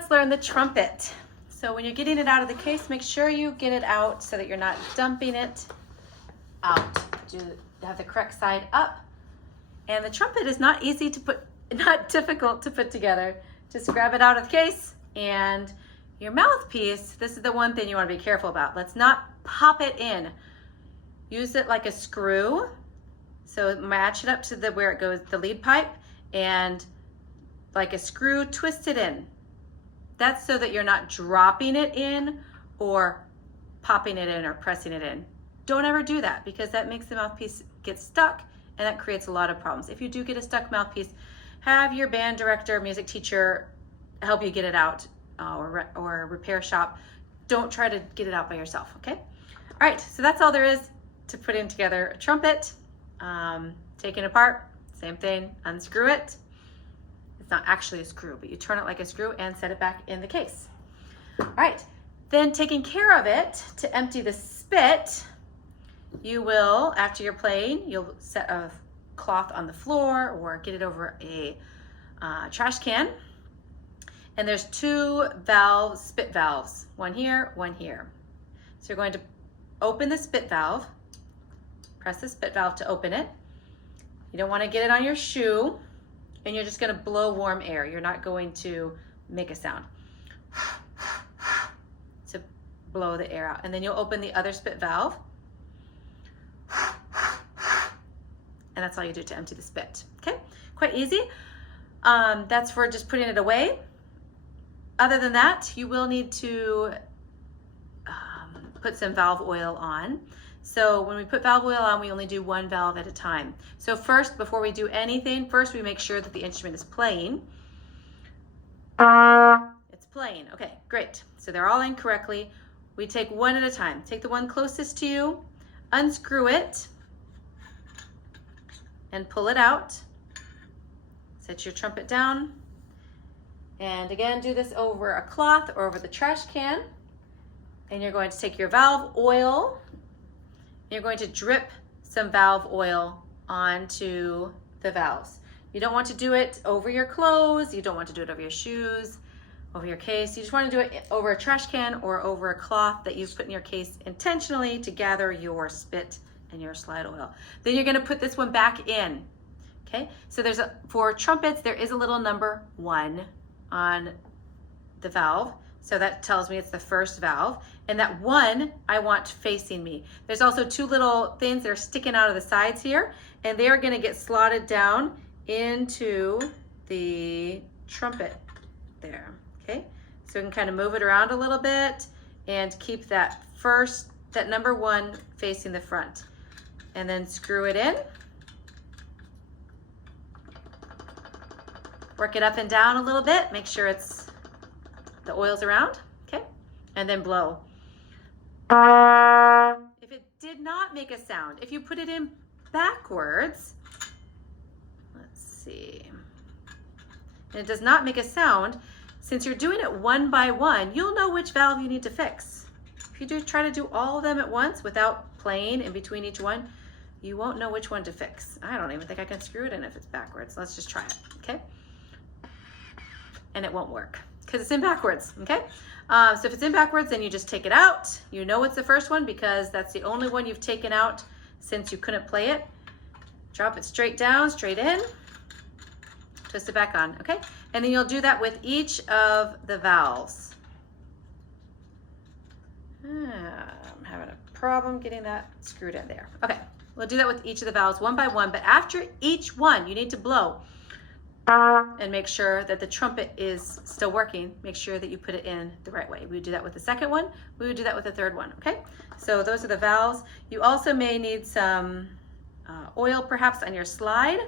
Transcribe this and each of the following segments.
let's learn the trumpet. So when you're getting it out of the case, make sure you get it out so that you're not dumping it out. Have the correct side up. And the trumpet is not difficult to put together. Just grab it out of the case, and your mouthpiece, this is the one thing you want to be careful about. Let's not pop it in. Use it like a screw. So match it up to where it goes, the lead pipe, and like a screw, twist it in. That's so that you're not dropping it in or popping it in or pressing it in. Don't ever do that, because that makes the mouthpiece get stuck, and that creates a lot of problems. If you do get a stuck mouthpiece, have your band director, music teacher help you get it out, or repair shop. Don't try to get it out by yourself, okay? All right, so that's all there is to putting together a trumpet. Take it apart, same thing, unscrew it. It's not actually a screw, but you turn it like a screw and set it back in the case. All right, then taking care of it, to empty the spit, you will, after you're playing, you'll set a cloth on the floor or get it over a trash can. And there's two valves, spit valves, one here, one here. So you're going to open the spit valve, press the spit valve to open it. You don't want to get it on your shoe, and you're just going to blow warm air. You're not going to make a sound. To blow the air out. And then you'll open the other spit valve. And that's all you do to empty the spit. Okay, quite easy. That's for just putting it away. Other than that, you will need to put some valve oil on. So when we put valve oil on, we only do one valve at a time. So first, before we do anything, first we make sure that the instrument is playing. It's playing. Okay, great. So they're all in correctly. We take one at a time. Take the one closest to you, unscrew it, and pull it out. Set your trumpet down. And again, do this over a cloth or over the trash can. And you're going to take your valve oil. You're going to drip some valve oil onto the valves. You don't want to do it over your clothes. You don't want to do it over your shoes, over your case. You just want to do it over a trash can or over a cloth that you've put in your case intentionally to gather your spit and your slide oil. Then you're going to put this one back in. Okay, so for trumpets, there is a little number 1 on the valve. So that tells me it's the first valve. And that 1 I want facing me. There's also 2 little things that are sticking out of the sides here, and they're going to get slotted down into the trumpet there. Okay, so we can kind of move it around a little bit and keep that number 1 facing the front. And then screw it in. Work it up and down a little bit. Make sure the oil's around, okay? And then blow. If it did not make a sound, if you put it in backwards, let's see, and it does not make a sound, since you're doing it one by one, you'll know which valve you need to fix. If you try to do all of them at once without playing in between each one, you won't know which one to fix. I don't even think I can screw it in if it's backwards. Let's just try it, okay? And it won't work because it's in backwards, okay? So if it's in backwards, then you just take it out. You know it's the first one because that's the only one you've taken out since you couldn't play it. Drop it straight down, straight in, twist it back on, okay? And then you'll do that with each of the valves. I'm having a problem getting that screwed in there. Okay, we'll do that with each of the valves one by one, but after each one, you need to blow and make sure that the trumpet is still working. Make sure that you put it in the right way. We would do that with the second one. We would do that with the third one, okay? So those are the valves. You also may need some oil perhaps on your slide.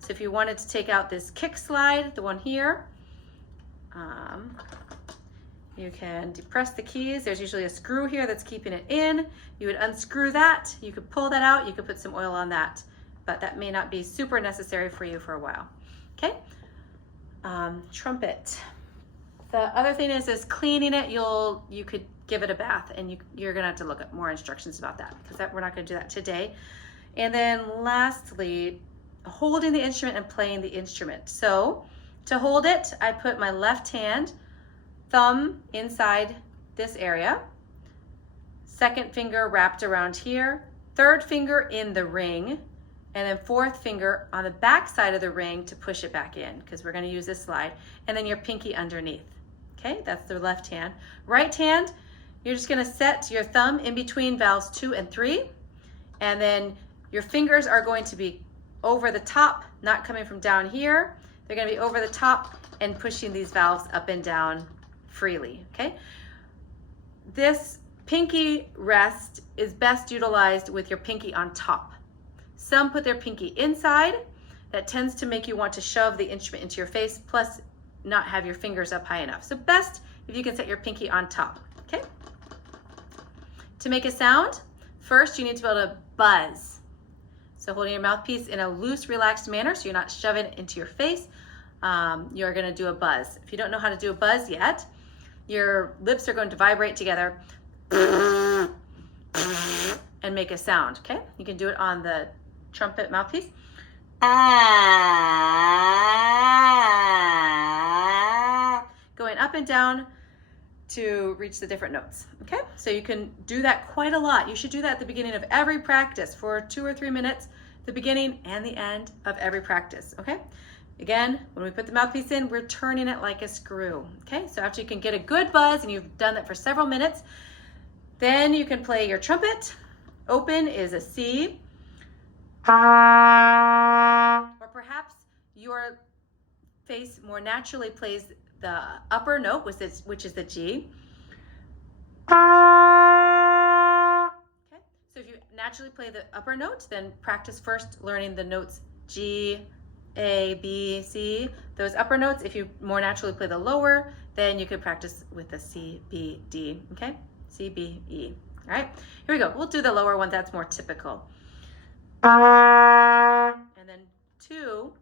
So if you wanted to take out this kick slide, the one here, you can depress the keys. There's usually a screw here that's keeping it in. You would unscrew that. You could pull that out. You could put some oil on that, but that may not be super necessary for you for a while. Okay, trumpet. The other thing is cleaning it. You could give it a bath, and you're gonna have to look at more instructions about that because we're not gonna do that today. And then lastly, holding the instrument and playing the instrument. So to hold it, I put my left hand thumb inside this area, second finger wrapped around here, third finger in the ring, and then fourth finger on the back side of the ring to push it back in, because we're going to use this slide, and then your pinky underneath. Okay, that's the left hand. Right hand, you're just going to set your thumb in between valves 2 and 3, and then your fingers are going to be over the top, not coming from down here. They're going to be over the top and pushing these valves up and down freely. Okay, this pinky rest is best utilized with your pinky on top. Some put their pinky inside. That tends to make you want to shove the instrument into your face, plus not have your fingers up high enough. So best if you can set your pinky on top. Okay, to make a sound, first you need to be able to buzz. So holding your mouthpiece in a loose, relaxed manner, so you're not shoving it into your face, you're gonna do a buzz. If you don't know how to do a buzz yet, your lips are going to vibrate together and make a sound, okay? You can do it on the trumpet mouthpiece. Going up and down to reach the different notes, okay? So you can do that quite a lot. You should do that at the beginning of every practice for 2 or 3 minutes, the beginning and the end of every practice, okay? Again, when we put the mouthpiece in, we're turning it like a screw, okay? So after you can get a good buzz and you've done that for several minutes, then you can play your trumpet. Open is a C. Or perhaps your face more naturally plays the upper note, which is the G. Okay, so if you naturally play the upper note, then practice first learning the notes G, A, B, C, those upper notes. If you more naturally play the lower, then you could practice with the C, B, D, okay? C, B, E, all right? Here we go, we'll do the lower one, that's more typical. And then 2,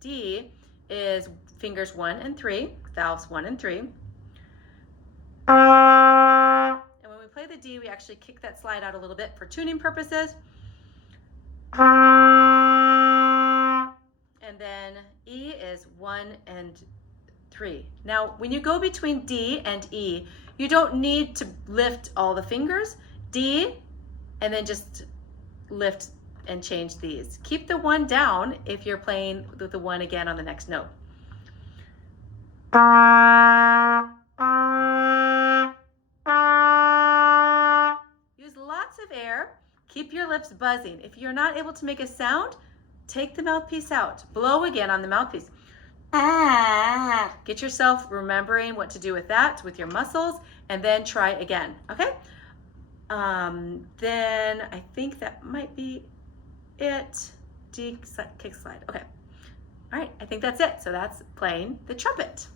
D, is fingers 1 and 3, valves 1 and 3. And when we play the D, we actually kick that slide out a little bit for tuning purposes. And then E is 1 and 3. Now, when you go between D and E, you don't need to lift all the fingers. D, and then just lift and change these. Keep the 1 down if you're playing with the 1 again on the next note. Use lots of air. Keep your lips buzzing. If you're not able to make a sound, take the mouthpiece out. Blow again on the mouthpiece. Get yourself remembering what to do with that, with your muscles, and then try again, okay? Then I think that might be it. D, kick slide, okay. All right, I think that's it. So that's playing the trumpet.